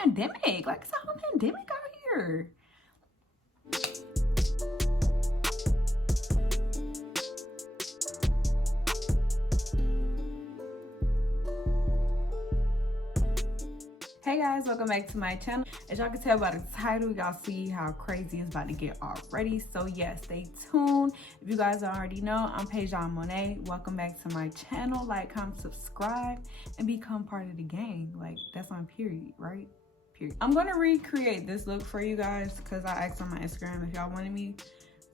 pandemic. Like, it's a whole pandemic out here. Hey guys, welcome back to my channel. As y'all can tell by the title, y'all see how crazy it's about to get already. So yeah, stay tuned. If you guys already know, I'm Pajon Monye. Welcome back to my channel. Like, comment, subscribe, and become part of the gang. Like, that's on period, right? Period. I'm gonna recreate this look for you guys because I asked on my Instagram if y'all wanted me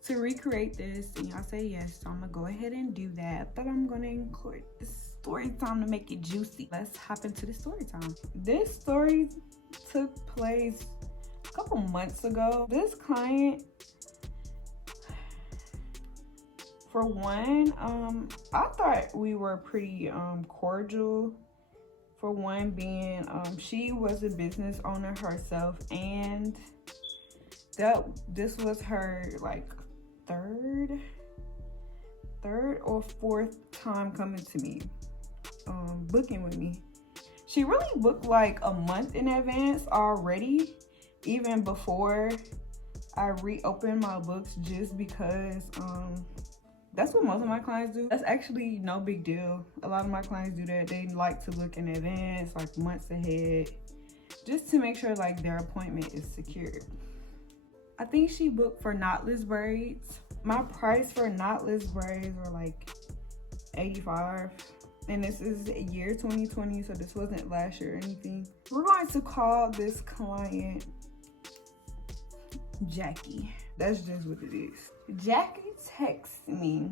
to recreate this, and y'all say yes. So I'm gonna go ahead and do that. But I'm gonna include this story time to make it juicy. Let's hop into the story time. This story took place a couple months ago. This client, for one, I thought we were pretty cordial. For one, being she was a business owner herself, and this was her like third or fourth time coming to me, booking with me. She really booked like a month in advance already, even before I reopened my books, just because that's what most of my clients do. That's actually no big deal. A lot of my clients do that. They like to book in advance, like months ahead, just to make sure like their appointment is secured. I think she booked for knotless braids. My price for knotless braids were like $85. And this is year 2020, so this wasn't last year or anything. We're going to call this client Jackie. That's just what it is. Jackie texts me,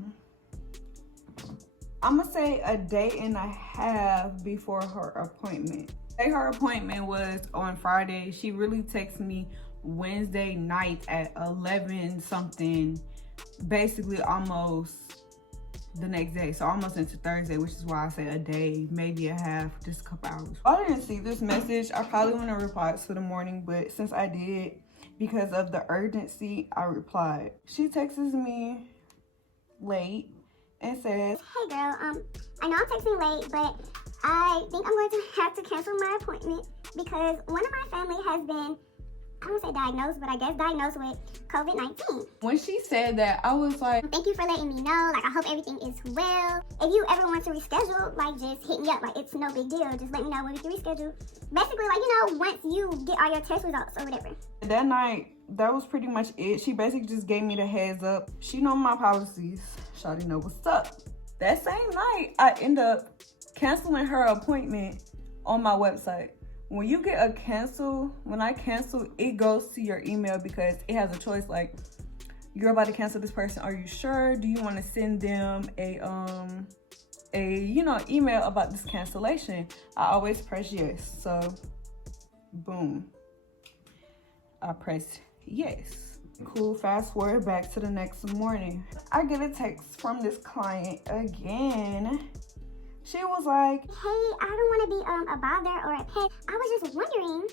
I'm gonna say a day and a half before her appointment. Her appointment was on Friday. She really texted me Wednesday night at 11 something, basically almost the next day, so almost into Thursday, which is why I say a day, maybe a half, just a couple hours. If I didn't see this message, I probably wouldn't have replied to the morning, but since I did, because of the urgency, I replied. She texts me late and says, "Hey girl, I know I'm texting late, but I think I'm going to have to cancel my appointment because one of my family has been, I don't say diagnosed, but I guess diagnosed with COVID-19. When she said that, I was like, "Thank you for letting me know. Like, I hope everything is well. If you ever want to reschedule, like, just hit me up. Like, it's no big deal. Just let me know when we can reschedule." Basically, like, you know, once you get all your test results or whatever. That night, that was pretty much it. She basically just gave me the heads up. She know my policies. Shawty know what's up. That same night, I end up canceling her appointment on my website. When you get a cancel, when I cancel, it goes to your email because it has a choice like, you're about to cancel this person. Are you sure? Do you want to send them a email about this cancellation? I always press yes. So boom, I pressed yes. Cool. Fast forward back to the next morning. I get a text from this client again. She was like, "Hey, I don't want to be a bother or a pest. I was just wondering,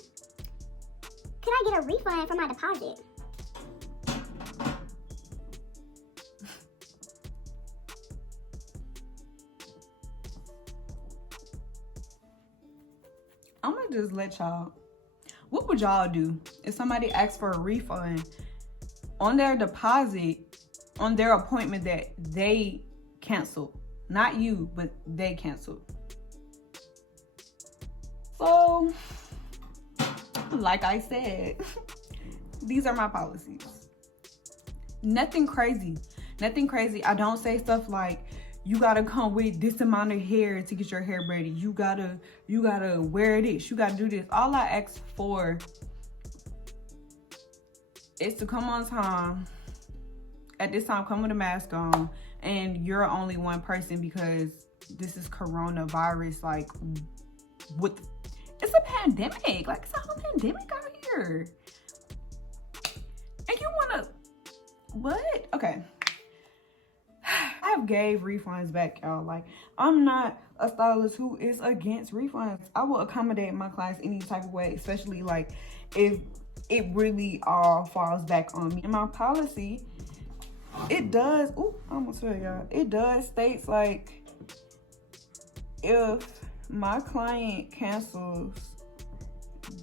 could I get a refund for my deposit?" I'm gonna just let y'all, what would y'all do if somebody asks for a refund on their deposit on their appointment that they canceled? Not you, but they canceled. So, like I said, these are my policies. Nothing crazy. Nothing crazy. I don't say stuff like, you gotta come with this amount of hair to get your hair braided. You gotta wear this. You gotta do this. All I ask for is to come on time. At this time, come with a mask on. And you're only one person because this is coronavirus. Like, it's a pandemic. Like, it's a whole pandemic out here. And you wanna, what? Okay. I have gave refunds back, y'all. Like, I'm not a stylist who is against refunds. I will accommodate my clients any type of way, especially like if it really all falls back on me. In my policy, it does, I almost fell, y'all. It does states like, if my client cancels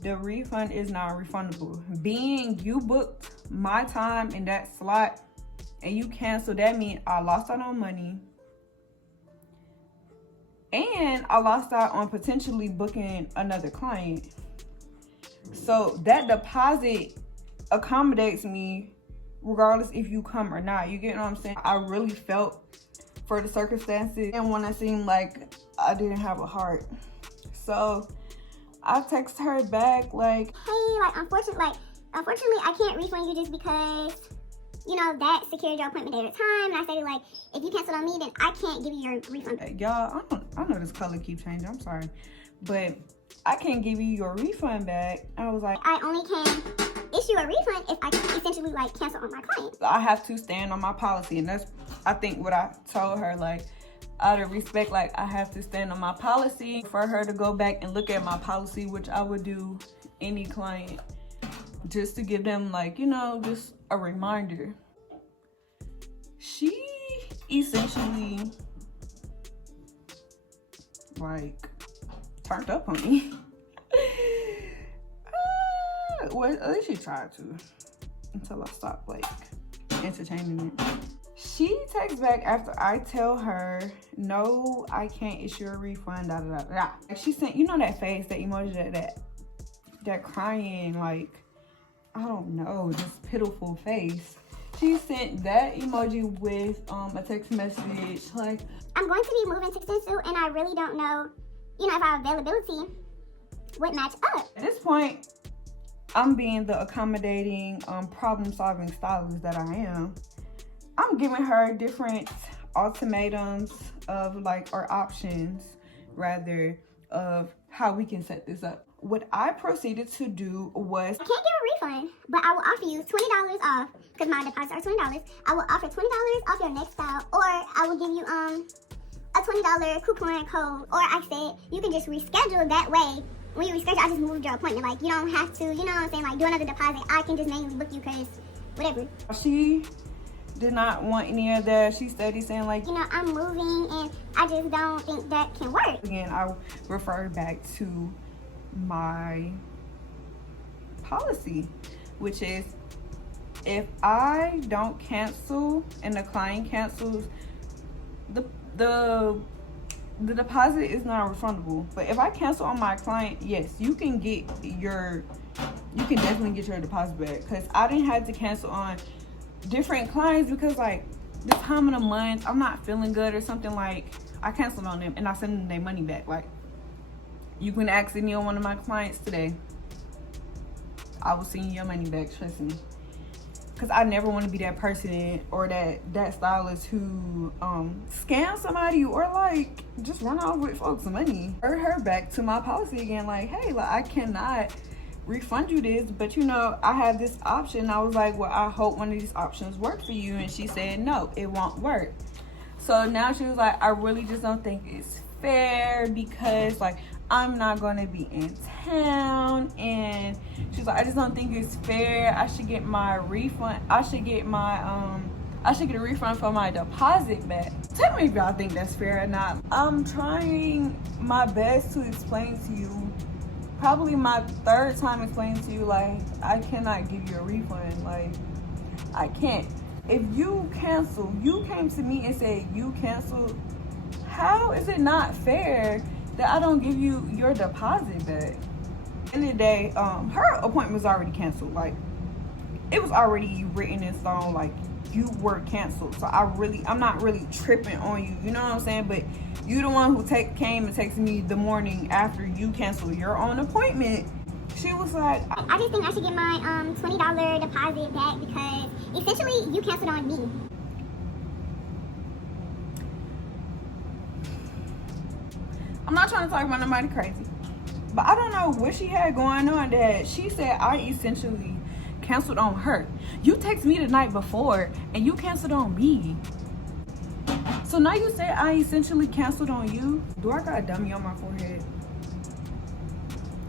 the refund is non-refundable. Being you booked my time in that slot and you cancel, that means I lost out on money. And I lost out on potentially booking another client. So that deposit accommodates me regardless if you come or not. You get what I'm saying? I really felt for the circumstances and when it seemed like I didn't have a heart. So I texted her back like, hey, like unfortunately I can't refund you just because, you know, that secured your appointment at a time. And I said, like, if you cancel on me, then I can't give you your refund. Y'all, I know this color keeps changing. I'm sorry. But I can't give you your refund back. I was like, I only can issue a refund if I can essentially, like, cancel on my client. I have to stand on my policy. And that's, I think, what I told her. Like, out of respect, like, I have to stand on my policy. For her to go back and look at my policy, which I would do any client, just to give them, like, you know, just a reminder. She essentially, like, turned up on me. Well, at least she tried to, until I stopped, like, entertaining it. She texts back after I tell her, no, I can't issue a refund, da da da da. Like, she sent, you know, that face, that emoji, that crying, like, I don't know, just pitiful face. She sent that emoji with a text message like, I'm going to be moving to Extensive and I really don't know, you know, if our availability would match up. At this point, I'm being the accommodating, problem-solving stylist that I am. I'm giving her different ultimatums of, like, or options rather, of how we can set this up. What I proceeded to do was, I can't give a refund, but I will offer you $20 off, because my deposits are $20. I will offer $20 off your next style, or I will give you a $20 coupon code, or I said you can just reschedule. That way, when you reschedule, I just moved your appointment. Like, you don't have to, you know what I'm saying, like, do another deposit. I can just manually book you, because whatever. She did not want any of that. She steady saying, like, you know, I'm moving and I just don't think that can work. Again, I refer back to my policy, which is, if I don't cancel and the client cancels, the deposit is not refundable. But if I cancel on my client, yes, you can definitely get your deposit back, because I didn't have to cancel on different clients because, like, this time of the month I'm not feeling good or something. Like, I canceled on them and I send them their money back. Like, you can ask any of one of my clients today, I will send you your money back, trust me. Because I never want to be that person or that stylist who scams somebody or, like, just run off with folks' money. Heard her back to my policy again, like, hey, like, I cannot refund you this, but, you know, I have this option. I was like, well, I hope one of these options work for you. And she said, no, it won't work. So now she was like, I really just don't think it's fair because, like, I'm not gonna be in town, and she's like, I just don't think it's fair. I should get my refund. I should get a refund for my deposit back. Tell me if y'all think that's fair or not. I'm trying my best to explain to you, probably my third time explaining to you, like, I cannot give you a refund. Like, I can't. If you cancel, you came to me and said you canceled, how is it not fair that I don't give you your deposit back? At the end of the day, her appointment was already canceled. Like, it was already written in stone, like, you were canceled. So I'm not really tripping on you, you know what I'm saying? But you the one who came and texted me the morning after you canceled your own appointment. She was like, I just think I should get my $20 deposit back because essentially you canceled on me. I'm not trying to talk about nobody crazy, but I don't know what she had going on that she said I essentially canceled on her. You texted me the night before and you canceled on me. So now you say I essentially canceled on you? Do I got a dummy on my forehead?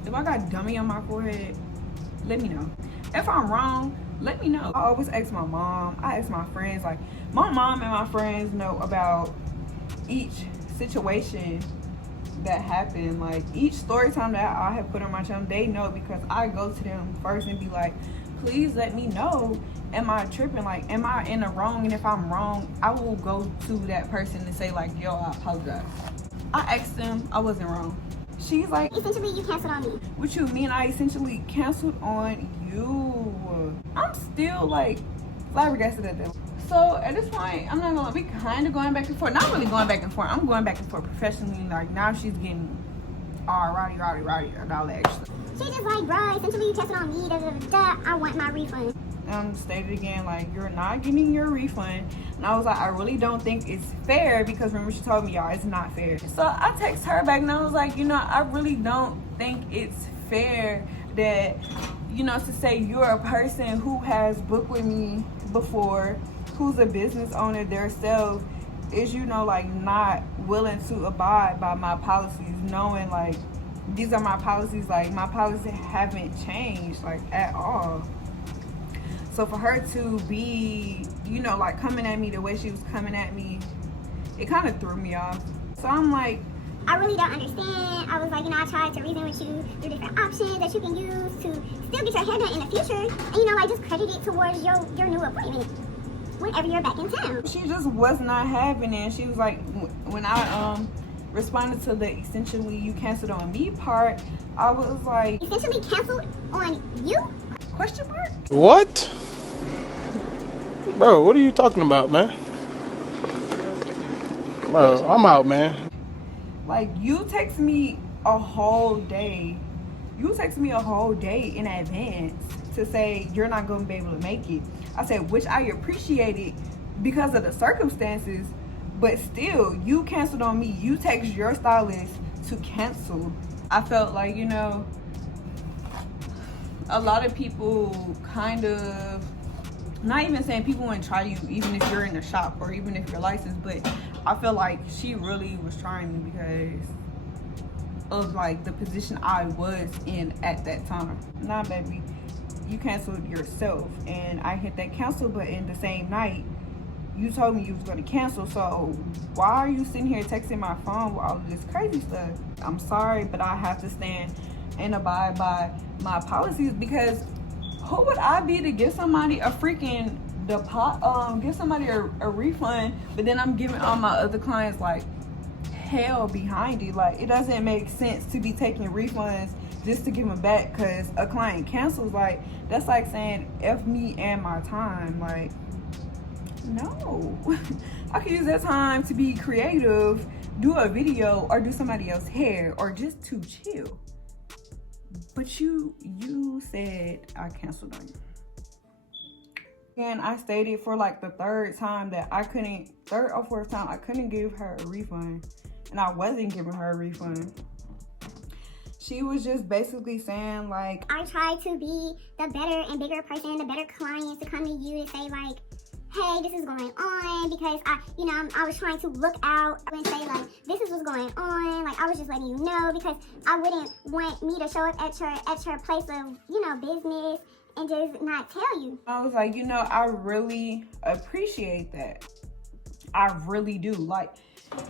If I got a dummy on my forehead, let me know. If I'm wrong, let me know. I always ask my mom, I ask my friends. Like, my mom and my friends know about each situation that happen. Like each story time that I have put on my channel, they know because I go to them first and be like, please let me know, am I tripping? Like, am I in the wrong? And if I'm wrong, I will go to that person and say like, yo, I apologize. I asked them, I wasn't wrong. She's like, essentially you canceled on me. What you mean I essentially canceled on you? I'm still like flabbergasted at that. So at this point, I'm not gonna be kind of going back and forth. Not really going back and forth. I'm going back and forth professionally. Like now she's getting all rowdy and all that extra. She just like, bro, essentially you canceled on me, I want my refund. Stated again, like, you're not getting your refund. And I was like, I really don't think it's fair, because remember she told me, y'all, it's not fair. So I text her back and I was like, you know, I really don't think it's fair that, you know, to say you're a person who has booked with me before, who's a business owner themselves, is, you know, like not willing to abide by my policies, knowing like these are my policies, like my policies haven't changed like at all. So for her to be, you know, like coming at me the way she was coming at me, it kind of threw me off. So I'm like, I really don't understand. I was like, you know, I tried to reason with you through different options that you can use to still get your hair done in the future. And, you know, like just credit it towards your new appointment whenever you're back in town. She just was not having it. She was like, when I responded to the essentially you canceled on me part, I was like, essentially canceled on you? Question mark? What? Bro, what are you talking about, man? Bro, I'm out, man. Like, you text me a whole day. You text me a whole day in advance to say you're not going to be able to make it. I said, which I appreciated because of the circumstances, but still, you canceled on me. You text your stylist to cancel. I felt like, you know, a lot of people kind of, not even saying people wouldn't try you even if you're in the shop or even if you're licensed, but I feel like she really was trying me because of like the position I was in at that time. Nah, baby, you canceled yourself, and I hit that cancel button the same night you told me you was going to cancel. So why are you sitting here texting my phone with all of this crazy stuff? I'm sorry, but I have to stand and abide by my policies, because who would I be to give somebody a freaking give somebody a refund, but then I'm giving all my other clients like hell behind it? Like, it doesn't make sense to be taking refunds just to give them back because a client cancels. Like, that's like saying F me and my time. Like, no. I could use that time to be creative, do a video, or do somebody else's hair, or just to chill. But you said I canceled on you. And I stated for like the third or fourth time I couldn't give her a refund, and I wasn't giving her a refund. She was just basically saying like, I tried to be the better and bigger person, the better clients, to come to you to say like, hey, this is going on, because I was trying to look out and say like, this is what's going on. Like, I was just letting you know because I wouldn't want me to show up at your place of, you know, business and just not tell you. I was like, you know, I really appreciate that. I really do. Like,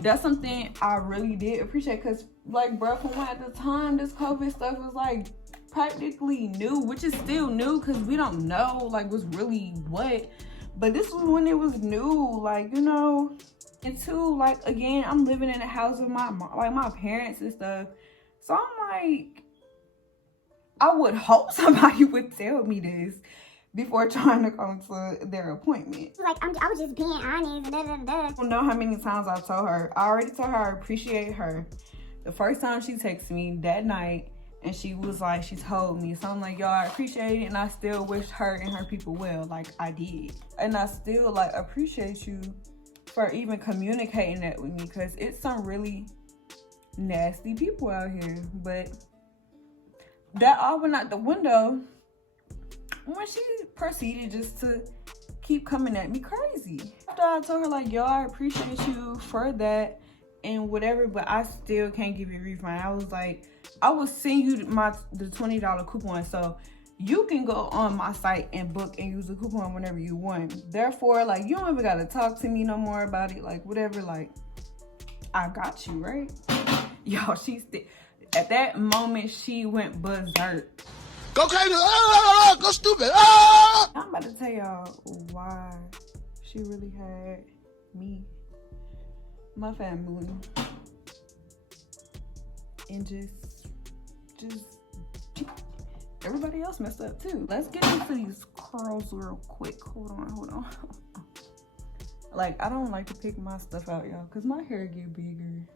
that's something I really did appreciate, because like, bro, from at the time this COVID stuff was like practically new, which is still new because we don't know like what's really what. But this was when it was new, like, you know. And two, like, again, I'm living in a house with my mom, like my parents and stuff. So I'm like, I would hope somebody would tell me this before trying to come to their appointment. Like, I was just being honest. I don't know how many times I told her. I already told her I appreciate her. The first time she texted me that night, and she was like, she told me. So I'm like, yo, I appreciate it, and I still wish her and her people well, like I did. And I still like appreciate you for even communicating that with me, because it's some really nasty people out here. But that all went out the window when she proceeded just to keep coming at me crazy. After I told her like, yo, I appreciate you for that and whatever, but I still can't give you a refund. I was like, I will send you the $20 coupon, so you can go on my site and book and use the coupon whenever you want. Therefore, like, you don't even gotta talk to me no more about it. Like, whatever, like, I got you, right? Y'all, at that moment, she went berserk. Go crazy. Ah, go stupid. Ah! I'm about to tell y'all why she really had me, my family, and just everybody else messed up too. Let's get into these curls real quick. Hold on. Like, I don't like to pick my stuff out, y'all, because my hair get bigger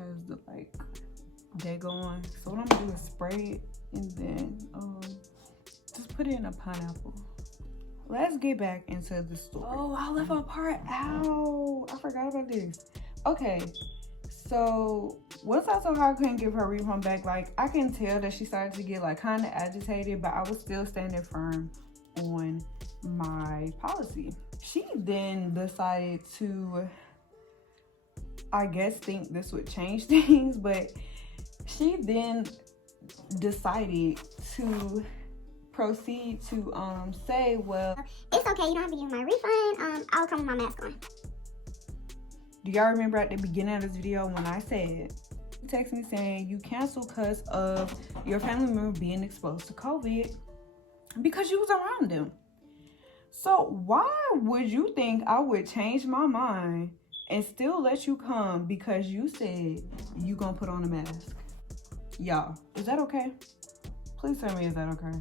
as the day go on. So what I'm gonna do is spray it and then just put it in a pineapple. Let's get back into the story. Oh, I left a part out. I forgot about this. Okay, so once I told her I couldn't give her refund back, like, I can tell that she started to get like kind of agitated, but I was still standing firm on my policy. She then decided to, I guess, think this would change things, but she then decided to proceed to say, well, it's okay, you don't have to give my refund. I'll come with my mask on. Do y'all remember at the beginning of this video when I said, you text me saying you canceled because of your family member being exposed to COVID because you was around them? So why would you think I would change my mind and still let you come because you said you gonna put on a mask? Y'all, is that okay? Please tell me, is that okay?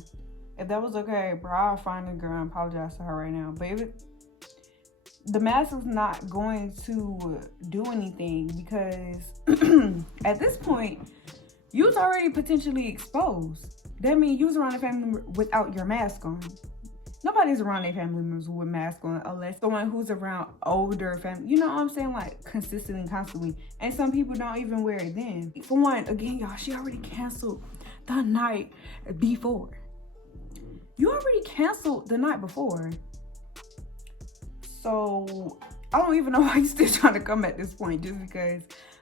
If that was okay, bro, I'll find the girl and apologize to her right now. But the mask is not going to do anything because at this point, you was already potentially exposed. That means you was around a family member without your mask on. Nobody's around their family members with masks on unless someone who's around older family, you know what I'm saying? Like consistently, constantly. And some people don't even wear it then. For one, again, y'all, she already canceled the night before. You already canceled the night before. So I don't even know why you're still trying to come at this point just because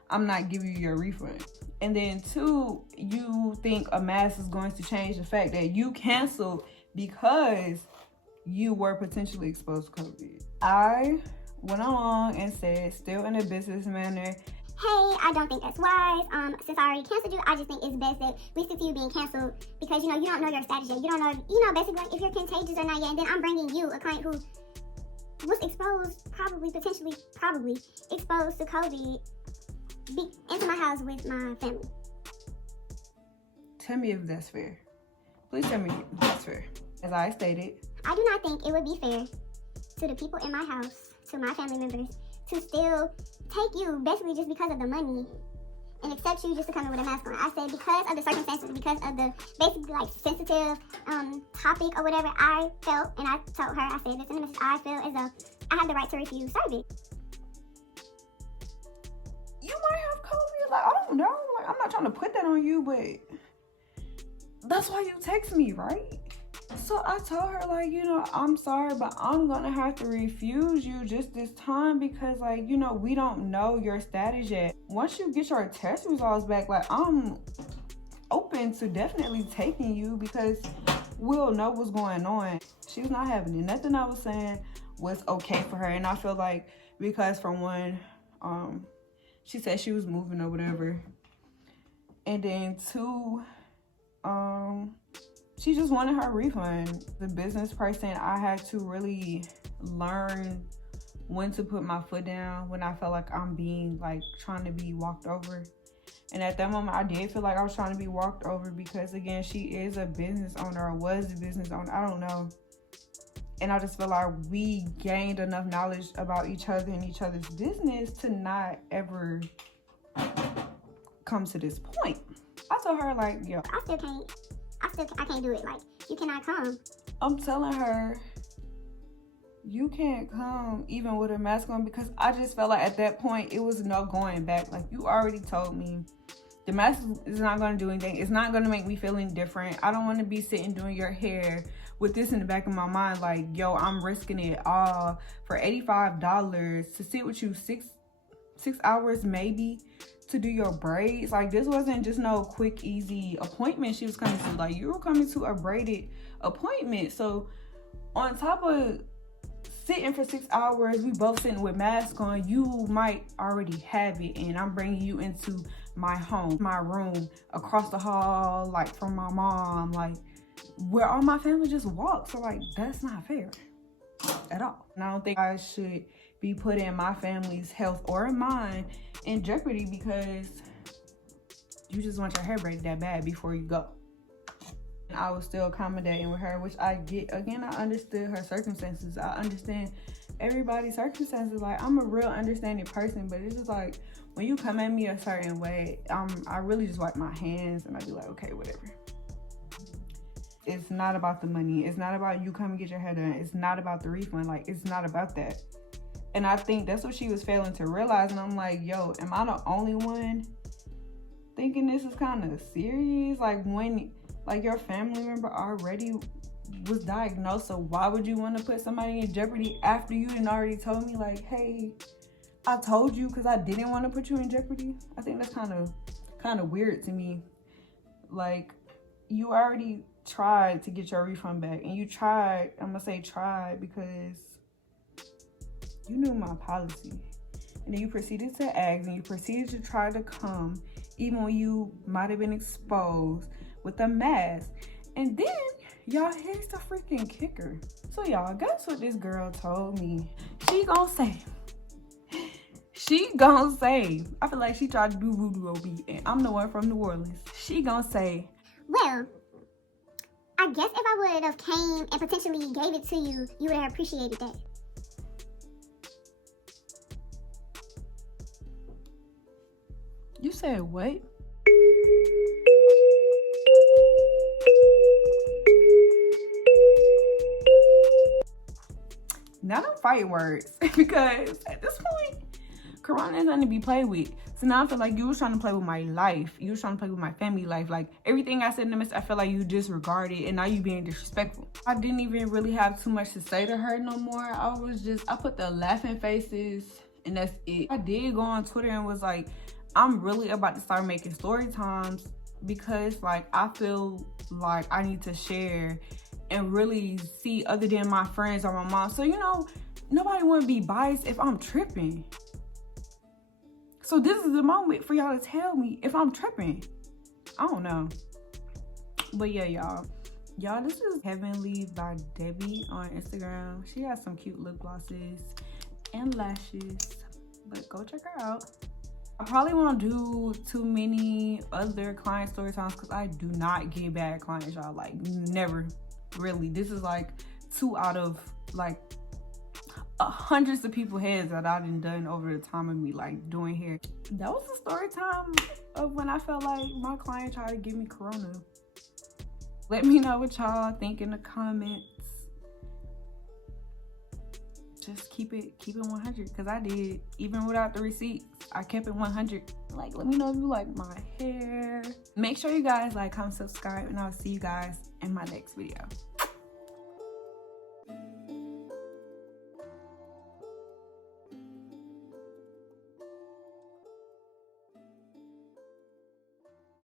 I'm not giving you your refund. And then two, you think a mask is going to change the fact that you canceled because you were potentially exposed to COVID. I went along and said, still in a business manner, hey, I don't think that's wise. Since I already canceled you, I just think it's best that we stick to you being canceled because, you know, you don't know your status yet. You don't know, basically, like, if you're contagious or not yet. And then I'm bringing you, a client who was exposed, probably exposed to COVID, into my house with my family. Tell me if that's fair. Please tell me if that's fair. As I stated, I do not think it would be fair to the people in my house, to my family members, to still take you basically just because of the money and accept you just to come in with a mask on. I said because of the circumstances, because of the basically like sensitive topic or whatever, I felt, and I told her, I said this in the message, I feel as though I have the right to refuse service. You might have COVID, like, I don't know, like, I'm not trying to put that on you, but that's why you text me, right? So I told her, like, you know, I'm sorry, but I'm gonna have to refuse you just this time because, like, you know, we don't know your status yet. Once you get your test results back, like, I'm open to definitely taking you because we'll know what's going on. She was not having it. Nothing I was saying was okay for her. And I feel like because, for one, she said she was moving or whatever. And then two, she just wanted her refund. The business person, I had to really learn when to put my foot down when I felt like I'm being, like, trying to be walked over. And at that moment, I did feel like I was trying to be walked over because, again, she is a business owner or was a business owner. I don't know. And I just feel like we gained enough knowledge about each other and each other's business to not ever come to this point. I told her, like, yo, I can't do it. Like, you cannot come. I'm telling her, you can't come even with a mask on because I just felt like at that point, it was no going back. Like, you already told me the mask is not going to do anything. It's not going to make me feel any different. I don't want to be sitting doing your hair with this in the back of my mind. Like, yo, I'm risking it all for $85 to sit with you six hours maybe to do your braids. Like, this wasn't just no quick, easy appointment she was coming to. Like, you were coming to a braided appointment. So on top of sitting for 6 hours, we both sitting with masks on, you might already have it, and I'm bringing you into my home, my room, across the hall, like from my mom, like where all my family just walks. So like, that's not fair at all. And I don't think I should be putting my family's health or mine in jeopardy because you just want your hair braided that bad before you go. And I was still accommodating with her, which I get. Again, I understood her circumstances. I understand everybody's circumstances. Like, I'm a real understanding person, but it's just like, when you come at me a certain way, I really just wipe my hands and I be like, okay, whatever. It's not about the money. It's not about you come and get your hair done. It's not about the refund. Like, it's not about that. And I think that's what she was failing to realize. And I'm like, yo, am I the only one thinking this is kind of serious? Like, when, like, your family member already was diagnosed, so why would you want to put somebody in jeopardy after you didn't already told me, like, hey, I told you because I didn't want to put you in jeopardy? I think that's kind of weird to me. Like, you already tried to get your refund back, and you tried, I'm gonna say tried, because you knew my policy, and then you proceeded to ask, and you proceeded to try to come even when you might have been exposed with a mask. And then y'all, here's the freaking kicker. So y'all, guess what this girl told me? She gonna say, I feel like she tried to do voodoo on me, and I'm the one from New Orleans. She gonna say, well, I guess if I would have came and potentially gave it to you, you would have appreciated that. you said what? Now I'm fighting words because at this point, Corona is nothing to be played with. So now I feel like you was trying to play with my life. You was trying to play with my family life. Like, everything I said in the midst, I feel like you disregarded, and now you being disrespectful. I didn't even really have too much to say to her no more. I put the laughing faces, and that's it. I did go on Twitter and was like, I'm really about to start making story times because, like, I feel like I need to share and really see other than my friends or my mom. So, you know, nobody want to be biased if I'm tripping. So this is the moment for y'all to tell me if I'm tripping. I don't know. But yeah, y'all, this is Heavenly by Debbie on Instagram. She has some cute lip glosses and lashes, but go check her out. I probably won't do too many other client story times because I do not get bad clients, y'all. Like, never, really. This is like 2 out of like hundreds of people heads that I done over the time of me like doing hair. That was the story time of when I felt like my client tried to give me corona. Let me know what y'all think in the comments. Just keep it 100 because I did. Even without the receipts, I kept it 100. Like, let me know if you like my hair. Make sure you guys like, comment, subscribe, and I'll see you guys in my next video.